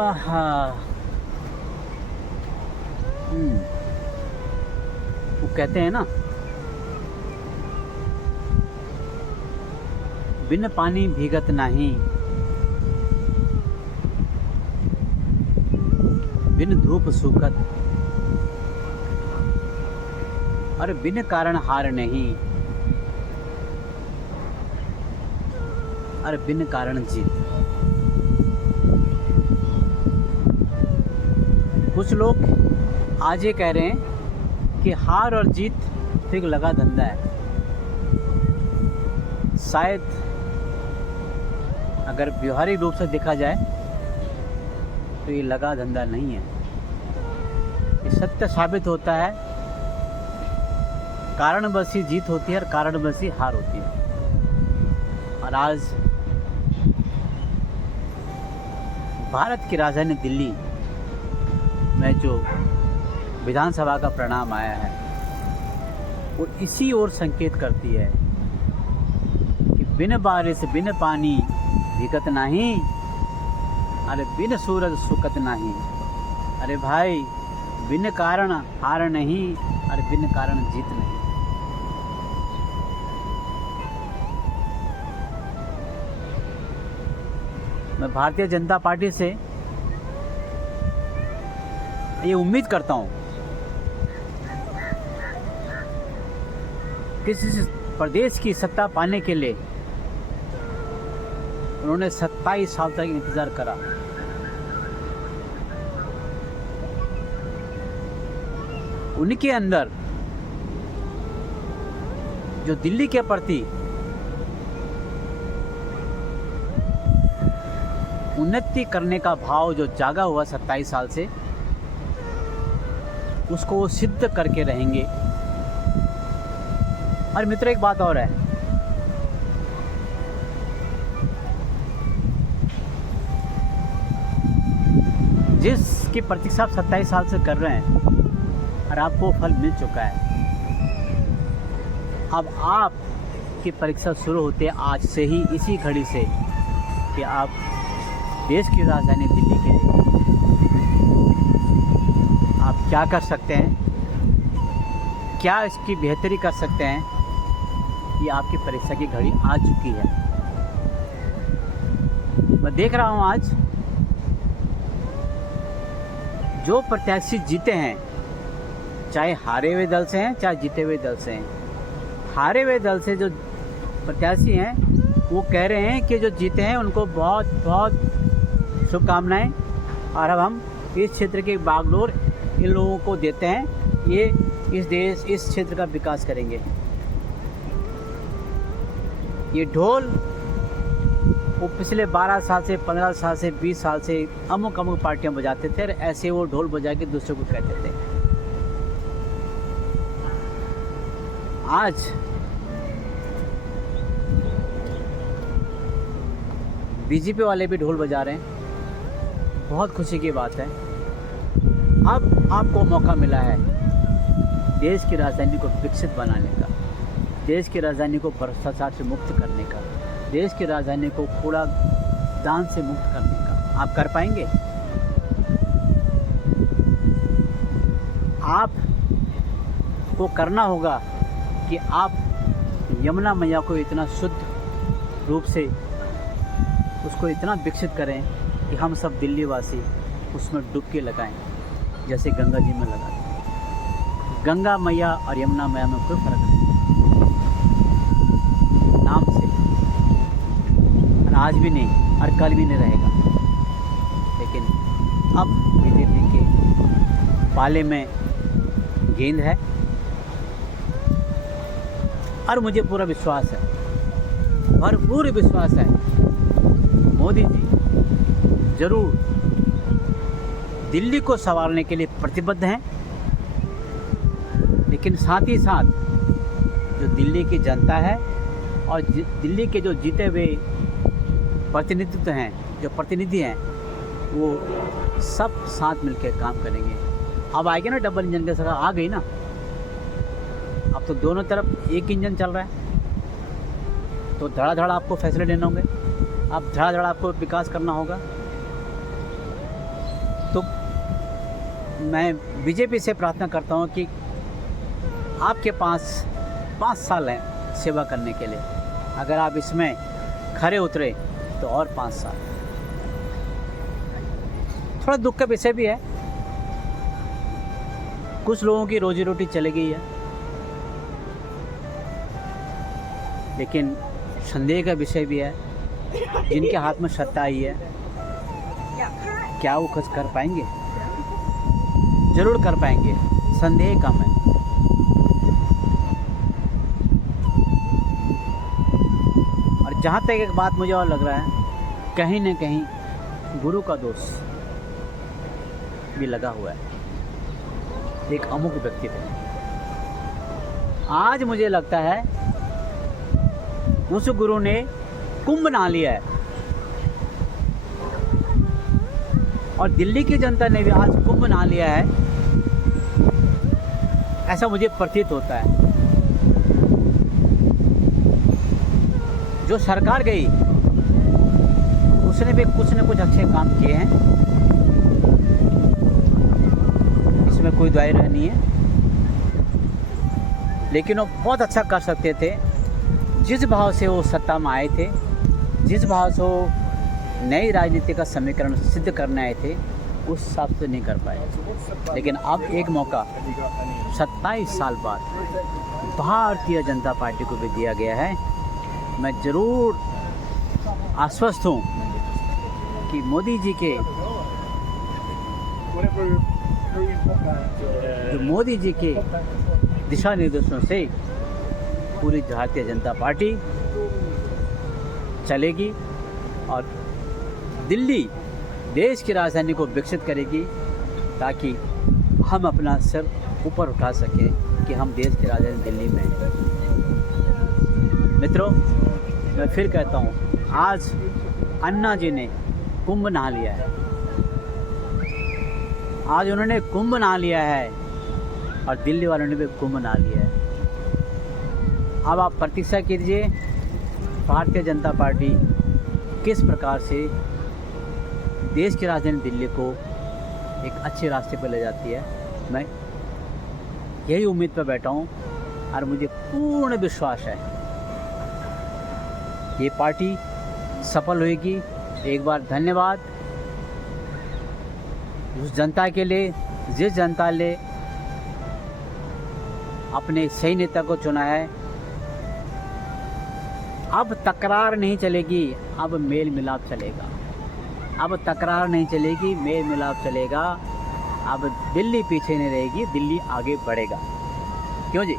आहा। वो कहते हैं ना, बिन पानी भीगत नहीं, बिन धूप सूखत, और बिन कारण हार नहीं, और बिन कारण जीत। कुछ लोग आज ये कह रहे हैं कि हार और जीत तो एक लगा धंधा है। शायद अगर व्यवहारिक रूप से देखा जाए तो ये लगा धंधा नहीं है। ये सत्य साबित होता है, कारणवश ही जीत होती है और कारणवश ही हार होती है। और आज भारत की राजधानी दिल्ली में जो विधानसभा का परिणाम आया है वो इसी ओर संकेत करती है कि बिन बारिश बिन पानी भीगत नहीं, अरे बिन सूरज सुकत नहीं। अरे भाई, बिन कारण हार नहीं, अरे बिन कारण जीत नहीं। मैं भारतीय जनता पार्टी से ये उम्मीद करता हूँ कि इस प्रदेश की सत्ता पाने के लिए उन्होंने 27 साल तक इंतजार करा। उनके अंदर जो दिल्ली के प्रति उन्नति करने का भाव जो जागा हुआ 27 साल से, उसको वो सिद्ध करके रहेंगे। और मित्र, एक बात और है, जिसकी प्रतीक्षा आप 27 साल से कर रहे हैं और आपको फल मिल चुका है। अब आपकी परीक्षा शुरू होती है आज से ही, इसी घड़ी से, कि आप देश की राजधानी दिल्ली के लिए आप क्या कर सकते हैं, क्या इसकी बेहतरी कर सकते हैं। ये आपकी परीक्षा की घड़ी आ चुकी है। मैं देख रहा हूँ आज जो प्रत्याशी जीते हैं, चाहे हारे हुए दल से हैं चाहे जीते हुए दल से हैं, हारे हुए दल से जो प्रत्याशी हैं वो कह रहे हैं कि जो जीते हैं उनको बहुत बहुत शुभकामनाएं, और अब हम इस क्षेत्र के बागडोर इन लोगों को देते हैं, ये इस क्षेत्र का विकास करेंगे। ये ढोल वो पिछले 12 साल से 15 साल से 20 साल से अमुक अमुक पार्टियां बजाते थे और ऐसे वो ढोल बजा के दूसरे को कहते थे। आज बीजेपी वाले भी ढोल बजा रहे हैं, बहुत खुशी की बात है। अब आपको मौका मिला है देश की राजधानी को विकसित बनाने का, देश की राजधानी को भ्रष्टाचार से मुक्त करने का, देश की राजधानी को कूड़ा दान से मुक्त करने का। आप कर पाएंगे? आप को करना होगा कि आप यमुना मैया को इतना शुद्ध रूप से उसको इतना विकसित करें कि हम सब दिल्ली वासी उसमें डुबकी लगाएं, जैसे गंगा जी में लगाते हैं। गंगा मैया और यमुना मैया में कोई फर्क नहीं, नाम से, और आज भी नहीं और कल भी नहीं रहेगा। लेकिन अब बीजेपी के पाले में गेंद है और मुझे पूरा विश्वास है, भरपूर विश्वास है, मोदी जी जरूर दिल्ली को संवारने के लिए प्रतिबद्ध हैं। लेकिन साथ ही साथ जो दिल्ली की जनता है और दिल्ली के जो जीते हुए प्रतिनिधित्व हैं, जो प्रतिनिधि हैं, वो सब साथ मिलकर काम करेंगे। अब आएगी ना डबल इंजन के साथ, आ गई ना। अब तो दोनों तरफ एक इंजन चल रहा है, तो धड़ाधड़ आपको फैसले लेने होंगे, अब धड़ाधड़ आपको विकास करना होगा। तो मैं बीजेपी से प्रार्थना करता हूँ कि आपके पास 5 साल हैं सेवा करने के लिए, अगर आप इसमें खरे उतरे तो और 5 साल। थोड़ा दुख का विषय भी है, कुछ लोगों की रोजी रोटी चली गई है, लेकिन संदेह का विषय भी है, जिनके हाथ में सत्ता आई है क्या वो कुछ कर पाएंगे? जरूर कर पाएंगे, संदेह कम है। और जहाँ तक एक बात मुझे और लग रहा है, कहीं न कहीं गुरु का दोष भी लगा हुआ है एक अमुक व्यक्ति पे। आज मुझे लगता है उस गुरु ने कुंभ नहा लिया है और दिल्ली की जनता ने भी आज कुंभ नहा लिया है, ऐसा मुझे प्रतीत होता है। जो सरकार गई उसने भी कुछ न कुछ अच्छे काम किए हैं, इसमें कोई दुआई नहीं है, लेकिन वो बहुत अच्छा कर सकते थे। जिस भाव से वो सत्ता में आए थे, जिस भाव से वो नई राजनीति का समीकरण सिद्ध करने आए थे, उस हिसाब से नहीं कर पाए। लेकिन अब एक मौका 27 साल बाद भारतीय जनता पार्टी को भी दिया गया है। मैं ज़रूर आश्वस्त हूँ कि मोदी जी के दिशा निर्देशों से पूरी भारतीय जनता पार्टी चलेगी और दिल्ली देश की राजधानी को विकसित करेगी, ताकि हम अपना सिर ऊपर उठा सकें कि हम देश की राजधानी दिल्ली में हैं। मित्रों, मैं फिर कहता हूँ, आज अन्ना जी ने कुंभ नहा लिया है, आज उन्होंने कुंभ नहा लिया है और दिल्ली वालों ने भी कुंभ नहा लिया है। अब आप प्रतीक्षा कीजिए भारतीय जनता पार्टी किस प्रकार से देश की राजधानी दिल्ली को एक अच्छे रास्ते पर ले जाती है। मैं यही उम्मीद पर बैठा हूँ और मुझे पूर्ण विश्वास है ये पार्टी सफल होगी। एक बार धन्यवाद उस जनता के लिए जिस जनता ने अपने सही नेता को चुना है। अब तकरार नहीं चलेगी, अब मेल मिलाप चलेगा। अब तकरार नहीं चलेगी, मेल मिलाप चलेगा। अब दिल्ली पीछे नहीं रहेगी, दिल्ली आगे बढ़ेगा। क्यों जी?